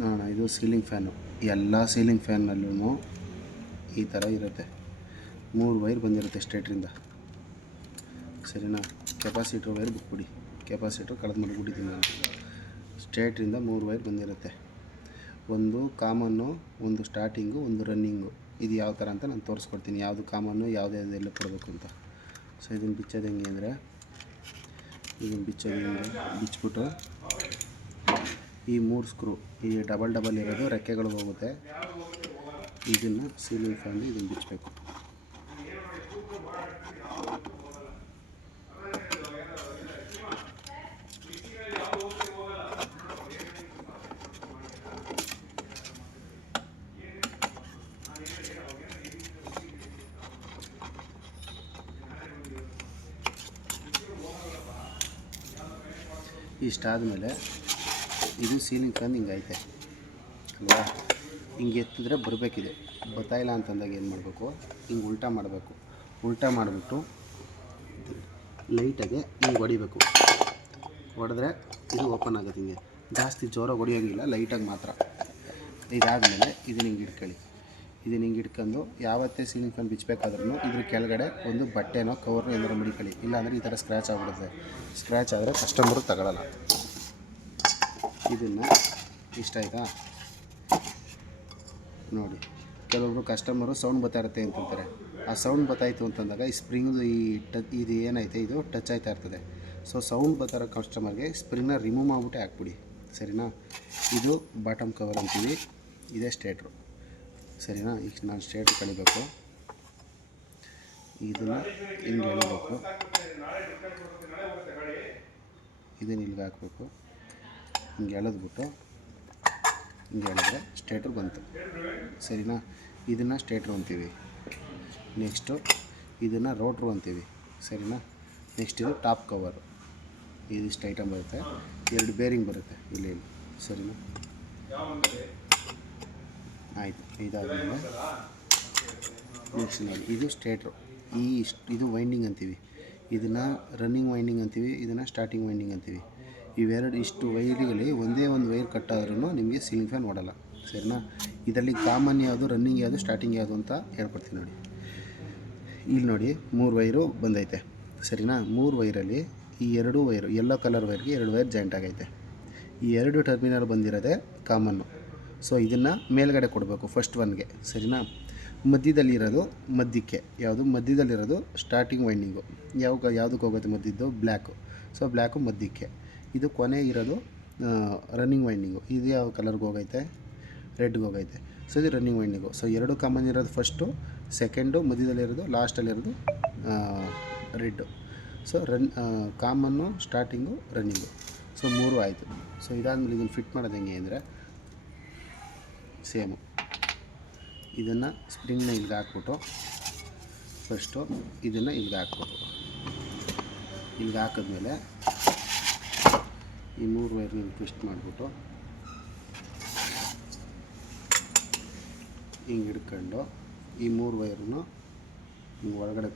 ನೋಡೋಣ. ಇದು ceiling fan. ಎಲ್ಲ ಸೀಲಿಂಗ್ ಫ್ಯಾನ್ನಲ್ಲೂ ಈ ಥರ ಇರುತ್ತೆ. 3 ವೈರ್ ಬಂದಿರುತ್ತೆ ಸ್ಟ್ರೇಟ್ರಿಂದ, ಸರಿನಾ. ಕೆಪಾಸಿಟ್ರ್ ವೈರ್ ಬಿಟ್ಬಿಡಿ, ಕೆಪಾಸಿಟ್ರ್ ಕಳೆದು ಮಾಡಿಬಿಟ್ಟಿದ್ದೀನಿ ನಾನು. ಸ್ಟ್ರೇಟ್ರಿಂದ 3 ವೈರ್ ಬಂದಿರುತ್ತೆ. ಒಂದು ಕಾಮನ್ನು, ಒಂದು ಸ್ಟಾರ್ಟಿಂಗು, ಒಂದು ರನ್ನಿಂಗು. ಇದು ಯಾವ ಥರ ಅಂತ ನಾನು ತೋರಿಸ್ಕೊಡ್ತೀನಿ, ಯಾವುದು ಕಾಮನ್ನು, ಯಾವುದೆಲ್ಲ ಕೊಡಬೇಕು ಅಂತ. ಸೊ ಇದನ್ನು ಬಿಚ್ಚೋದು ಹೆಂಗೆ ಅಂದರೆ, ಇದನ್ನು ಬಿಚ್ಚಿಬಿಟ್ಟು ಈ 3 ಸ್ಕ್ರೂ, ಈ ಡಬಲ್ ಇರೋದು ರೆಕ್ಕೆಗಳು ಹೋಗುತ್ತೆ. ಇದನ್ನು ಸೀಲಿಂಗ್ ಫ್ಯಾನ್ ಇದನ್ನು ಬಿಚ್ಚಬೇಕು. ಇಷ್ಟಾದಮೇಲೆ ಇದು ಸೀಲಿಂಗ್ ಫ್ಯಾನ್ ಹಿಂಗೈತೆ ಅಲ್ವಾ, ಹಿಂಗೆ ಎತ್ತಿದ್ರೆ ಬರಬೇಕಿದೆ. ಬರ್ತಾಯಿಲ್ಲ ಅಂತಂದಾಗ ಏನು ಮಾಡಬೇಕು, ಹಿಂಗೆ ಉಲ್ಟಾ ಮಾಡಬೇಕು. ಉಲ್ಟಾ ಮಾಡಿಬಿಟ್ಟು ಲೈಟಾಗೆ ಹಿಂಗೆ ಹೊಡಿಬೇಕು. ಹೊಡೆದ್ರೆ ಇದು ಓಪನ್ ಆಗುತ್ತೆ. ಹಿಂಗೆ ಜಾಸ್ತಿ ಜೋರಾಗಿ ಹೊಡಿಯೋಂಗಿಲ್ಲ, ಲೈಟಾಗಿ ಮಾತ್ರ. ಇದಾದಮೇಲೆ ಇದನ್ನು ಹಿಂಗೆ ಇಟ್ಕೊಳ್ಳಿ. ಇದನ್ನು ಹಿಂಗೆ ಇಟ್ಕೊಂಡು ಯಾವತ್ತೇ ಸೀಲಿಂಗ್ ಫ್ಯಾನ್ ಬಿಚ್ಚಬೇಕಾದ್ರೂ ಇದ್ರ ಕೆಳಗಡೆ ಒಂದು ಬಟ್ಟೆನೋ ಕವರ್ನೋ ಏನಾರು ಮಡಿಕೊಳ್ಳಿ. ಇಲ್ಲಾಂದರೆ ಈ ಥರ ಸ್ಕ್ರ್ಯಾಚ್ ಆಗಿಬಿಡುತ್ತೆ. ಸ್ಕ್ರ್ಯಾಚ್ ಆದರೆ ಕಸ್ಟಮರು ತಗೊಳ್ಳಲ್ಲ. ಇದನ್ನು ಇಷ್ಟ ಆಯಿತಾ ನೋಡಿ. ಕೆಲವೊಬ್ಬರು ಕಸ್ಟಮರು ಸೌಂಡ್ ಬರ್ತಾ ಇರುತ್ತೆ ಅಂತಂತಾರೆ. ಆ ಸೌಂಡ್ ಬರ್ತಾಯಿತ್ತು ಅಂತಂದಾಗ ಈ ಸ್ಪ್ರಿಂಗ್ದು ಇದು ಏನೈತೆ ಇದು ಟಚ್ ಆಯ್ತಾ ಇರ್ತದೆ. ಸೊ ಸೌಂಡ್ ಬರ್ತಾರೋ ಕಸ್ಟಮರ್ಗೆ ಸ್ಪ್ರಿಂಗ್ನ ರಿಮೂವ್ ಮಾಡಿಬಿಟ್ಟೆ ಹಾಕ್ಬಿಡಿ, ಸರಿನಾ. ಇದು ಬಾಟಮ್ ಕವರ್ ಅಂತೀವಿ, ಇದೇ ಸ್ಟ್ರೇಟ್ರು, ಸರಿನಾ. ಈಗ ನಾನು ಸ್ಟ್ರೇಟ್ರು ಕಳಿಬೇಕು. ಇದನ್ನು ಹಿಂಗೆ ಎಳಿಬೇಕು, ಇದನ್ನು ಇಲ್ಲಿಗೆ ಹಾಕಬೇಕು. ಹಿಂಗೆ ಎಳೆದ್ಬಿಟ್ಟು ಹಿಂಗೆ ಎಳೆದ್ರೆ ಸ್ಟ್ರೇಟ್ರು ಬಂತು, ಸರಿನಾ. ಇದನ್ನು ಸ್ಟ್ರೇಟ್ರು ಅಂತೀವಿ. ನೆಕ್ಸ್ಟು ಇದನ್ನು ರೋಟ್ರು ಅಂತೀವಿ, ಸರಿನಾ. ನೆಕ್ಸ್ಟ್ ಇದು ಟಾಪ್ ಕವರು. ಇದಿಷ್ಟು ಐಟಮ್ ಬರುತ್ತೆ. 2 ಬೇರಿಂಗ್ ಬರುತ್ತೆ ಇಲ್ಲಿ, ಸರಿನಾ. ಆಯಿತು. ಇದಾದಮೇಲೆ ನೆಕ್ಸ್ಟ್ ನೋಡಿ, ಇದು ಸ್ಟ್ರೇಟ್ರು. ಇದು ವೈಂಡಿಂಗ್ ಅಂತೀವಿ. ಇದನ್ನು ರನ್ನಿಂಗ್ ವೈಂಡಿಂಗ್ ಅಂತೀವಿ, ಇದನ್ನು ಸ್ಟಾರ್ಟಿಂಗ್ ವೈಂಡಿಂಗ್ ಅಂತೀವಿ. ಇವೆರಡು ಇಷ್ಟು ವೈರ್ಗಳಲ್ಲಿ ಒಂದೇ ಒಂದು ವೈರ್ ಕಟ್ಟಾದ್ರೂ ನಿಮಗೆ ಸೀಲಿಂಗ್ ಫ್ಯಾನ್ ಓಡಲ್ಲ, ಸರಿನಾ. ಇದರಲ್ಲಿ ಕಾಮನ್ ಯಾವುದು, ರನ್ನಿಂಗ್ ಯಾವುದು, ಸ್ಟಾರ್ಟಿಂಗ್ ಯಾವುದು ಅಂತ ಹೇಳ್ಕೊಡ್ತೀನಿ ನೋಡಿ. ಇಲ್ಲಿ ನೋಡಿ 3 ವೈರು ಬಂದೈತೆ, ಸರಿನಾ. 3 ವೈರಲ್ಲಿ ಈ 2 ವೈರು, ಯೆಲ್ಲೋ ಕಲರ್ ವೈರ್ಗೆ 2 ವೈರ್ ಜಾಯಿಂಟ್ ಆಗೈತೆ. ಈ 2 ಟರ್ಮಿನಲ್ ಬಂದಿರೋದೇ ಕಾಮನ್ನು. ಸೊ ಇದನ್ನು ಮೇಲ್ಗಡೆ ಕೊಡಬೇಕು ಫಸ್ಟ್ ಒನ್ಗೆ, ಸರಿನಾ. ಮಧ್ಯದಲ್ಲಿರೋದು ಮಧ್ಯಕ್ಕೆ, ಯಾವುದು ಮಧ್ಯದಲ್ಲಿರೋದು ಸ್ಟಾರ್ಟಿಂಗ್ ವೈಂಡಿಂಗು. ಯಾವುದಕ್ಕೆ ಹೋಗುತ್ತೆ ಮಧ್ಯದ್ದು, ಬ್ಲ್ಯಾಕು. ಸೊ ಬ್ಲ್ಯಾಕು ಮಧ್ಯಕ್ಕೆ. ಇದು ಕೊನೆ ಇರೋದು ರನ್ನಿಂಗ್ ವೈಂಡಿಂಗು. ಇದು ಯಾವ ಕಲರ್ಗೆ ಹೋಗೈತೆ, ರೆಡ್ಗೆ ಹೋಗೈತೆ. ಸೊ ಇದು ರನ್ನಿಂಗ್ ವೈಂಡಿಂಗು. ಸೊ 2 ಕಾಮನ್ ಇರೋದು ಫಸ್ಟು, ಸೆಕೆಂಡು ಮಧ್ಯದಲ್ಲಿರೋದು, ಲಾಸ್ಟಲ್ಲಿರೋದು red. So common, starting, running. So 3 ಆಯಿತು. ಸೊ ಇದಾದಮೇಲೆ ಇದನ್ನು ಫಿಟ್ ಮಾಡೋದು ಹೆಂಗೆ ಅಂದರೆ, ಸೇಮು ಇದನ್ನು ಸ್ಪ್ರಿಂಗ್ನ ಇಲ್ಲಿಗೆ ಹಾಕ್ಬಿಟ್ಟು ಫಸ್ಟು ಇದನ್ನು ಇಲ್ಲಿಗೆ ಹಾಕ್ಬಿಟ್ಟು, ಇಲ್ಲಿಗೆ ಹಾಕಿದ್ಮೇಲೆ ಈ 3 ವೈರ್ನ ಟ್ವಿಸ್ಟ್ ಮಾಡಿಬಿಟ್ಟು ಹಿಂಗೆ ಹಿಡ್ಕೊಂಡು ಈ 3 ವೈರನ್ನು ಹಿಂಗೆ ಒಳಗಡೆ